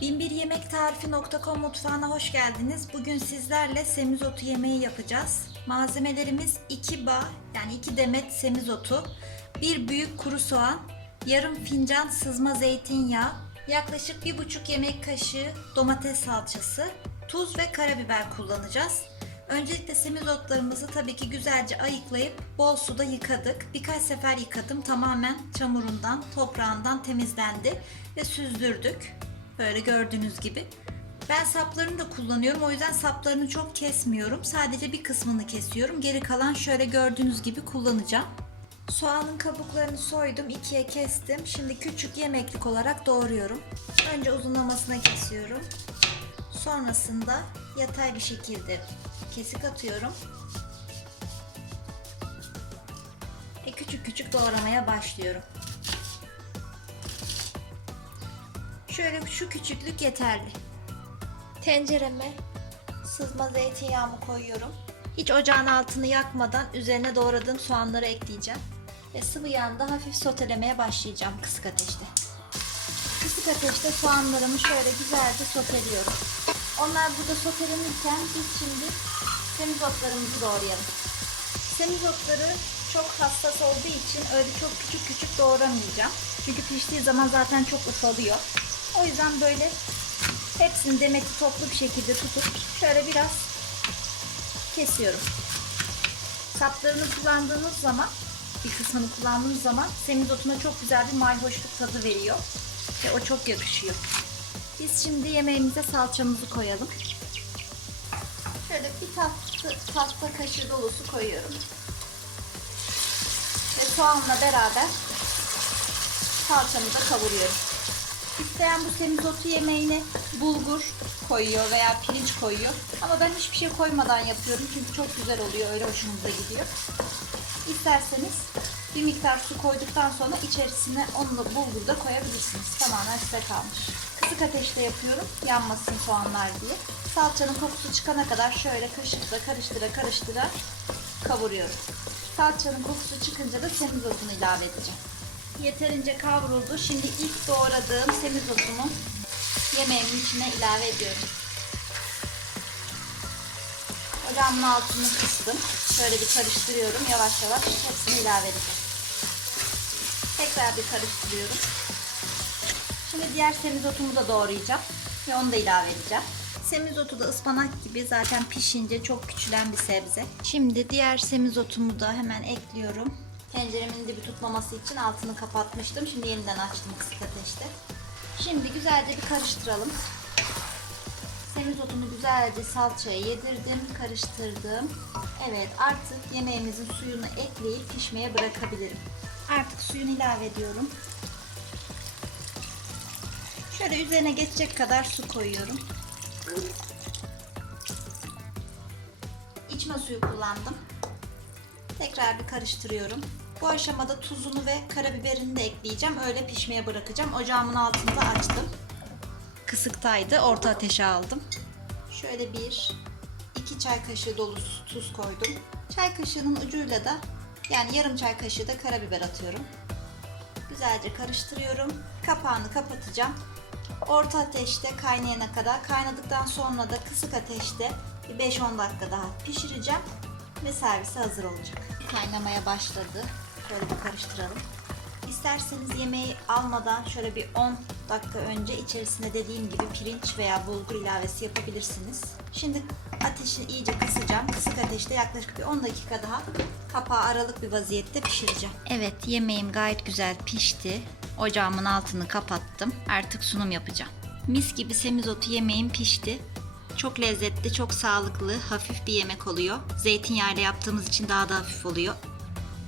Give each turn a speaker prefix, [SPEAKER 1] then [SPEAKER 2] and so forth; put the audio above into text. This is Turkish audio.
[SPEAKER 1] binbiryemekTarifi.com mutfağına hoş geldiniz. Bugün sizlerle semizotu yemeği yapacağız. Malzemelerimiz 2 bağ yani 2 demet semizotu, 1 büyük kuru soğan, yarım fincan sızma zeytinyağı, yaklaşık 1,5 yemek kaşığı domates salçası, tuz ve karabiber kullanacağız. Öncelikle semizotlarımızı tabii ki güzelce ayıklayıp bol suda yıkadık. Birkaç sefer yıkadım. Tamamen çamurundan, toprağından temizlendi ve süzdürdük. Böyle gördüğünüz gibi. Ben saplarını da kullanıyorum. O yüzden saplarını çok kesmiyorum. Sadece bir kısmını kesiyorum. Geri kalan şöyle gördüğünüz gibi kullanacağım. Soğanın kabuklarını soydum, ikiye kestim. Şimdi küçük yemeklik olarak doğruyorum. Önce uzunlamasına kesiyorum. Sonrasında yatay bir şekilde kesik atıyorum. Ve küçük küçük doğramaya başlıyorum. Şöyle şu küçüklük yeterli. Tencereme sızma zeytinyağımı koyuyorum. Hiç ocağın altını yakmadan üzerine doğradığım soğanları ekleyeceğim. Ve sıvı yağında hafif sotelemeye başlayacağım kısık ateşte. Kısık ateşte soğanlarımı şöyle güzelce soteliyorum. Onlar burada sotelenirken biz şimdi semizotlarımızı doğrayalım. Semizotları çok hassas olduğu için öyle çok küçük küçük doğramayacağım. Çünkü piştiği zaman zaten çok ufalıyor. O yüzden böyle hepsini demeti toplu bir şekilde tutup şöyle biraz kesiyorum. Saplarını kullandığınız zaman bir kısmını kullandığınız zaman semizotuna çok güzel bir mayhoşluk tadı veriyor. Ve o çok yakışıyor. Biz şimdi yemeğimize salçamızı koyalım. Şöyle bir tatlı tahta kaşığı dolusu koyuyorum. Ve soğanla beraber salçamızı kavuruyorum. İsteyen bu semizotu yemeğine bulgur koyuyor veya pirinç koyuyor. Ama ben hiçbir şey koymadan yapıyorum çünkü çok güzel oluyor. Öyle hoşumuza gidiyor. İsterseniz bir miktar su koyduktan sonra içerisine onunla bulgur da koyabilirsiniz. Tamamen size kalmış. Kısık ateşte yapıyorum yanmasın soğanlar diye. Salçanın kokusu çıkana kadar şöyle kaşıkla karıştıra karıştıra kavuruyorum. Salçanın kokusu çıkınca da semizotunu ilave edeceğim. Yeterince kavruldu. Şimdi ilk doğradığım semizotumu yemeğimin içine ilave ediyorum. Ocağımın altını kıstım. Şöyle bir karıştırıyorum. Yavaş yavaş hepsini ilave edeceğim. Tekrar bir karıştırıyorum. Şimdi diğer semizotumu da doğrayacağım. Ve onu da ilave edeceğim. Semizotu da ıspanak gibi zaten pişince çok küçülen bir sebze. Şimdi diğer semizotumu da hemen ekliyorum. Tenceremin dibi tutmaması için altını kapatmıştım. Şimdi yeniden açtım kısık ateşte. Şimdi güzelce bir karıştıralım. Semizotunu güzelce salçaya yedirdim, karıştırdım. Evet artık yemeğimizin suyunu ekleyip pişmeye bırakabilirim. Artık suyunu ilave ediyorum. Şöyle üzerine geçecek kadar su koyuyorum. İçme suyu kullandım. Tekrar bir karıştırıyorum. Bu aşamada tuzunu ve karabiberini de ekleyeceğim. Öyle pişmeye bırakacağım. Ocağımın altını da açtım. Kısıktaydı. Orta ateşe aldım. Şöyle bir iki çay kaşığı dolusu tuz koydum. Çay kaşığının ucuyla da yani yarım çay kaşığı da karabiber atıyorum. Güzelce karıştırıyorum. Kapağını kapatacağım. Orta ateşte kaynayana kadar kaynadıktan sonra da kısık ateşte bir 5-10 dakika daha pişireceğim ve servise hazır olacak. Kaynamaya başladı. Şöyle bir karıştıralım. İsterseniz yemeği almadan şöyle bir 10 dakika önce içerisine dediğim gibi pirinç veya bulgur ilavesi yapabilirsiniz. Şimdi ateşi iyice kısacağım. Kısık ateşte yaklaşık bir 10 dakika daha kapağı aralık bir vaziyette pişireceğim. Evet yemeğim gayet güzel pişti. Ocağımın altını kapattım. Artık sunum yapacağım. Mis gibi semizotu yemeğim pişti. Çok lezzetli, çok sağlıklı, hafif bir yemek oluyor. Zeytinyağıyla yaptığımız için daha da hafif oluyor.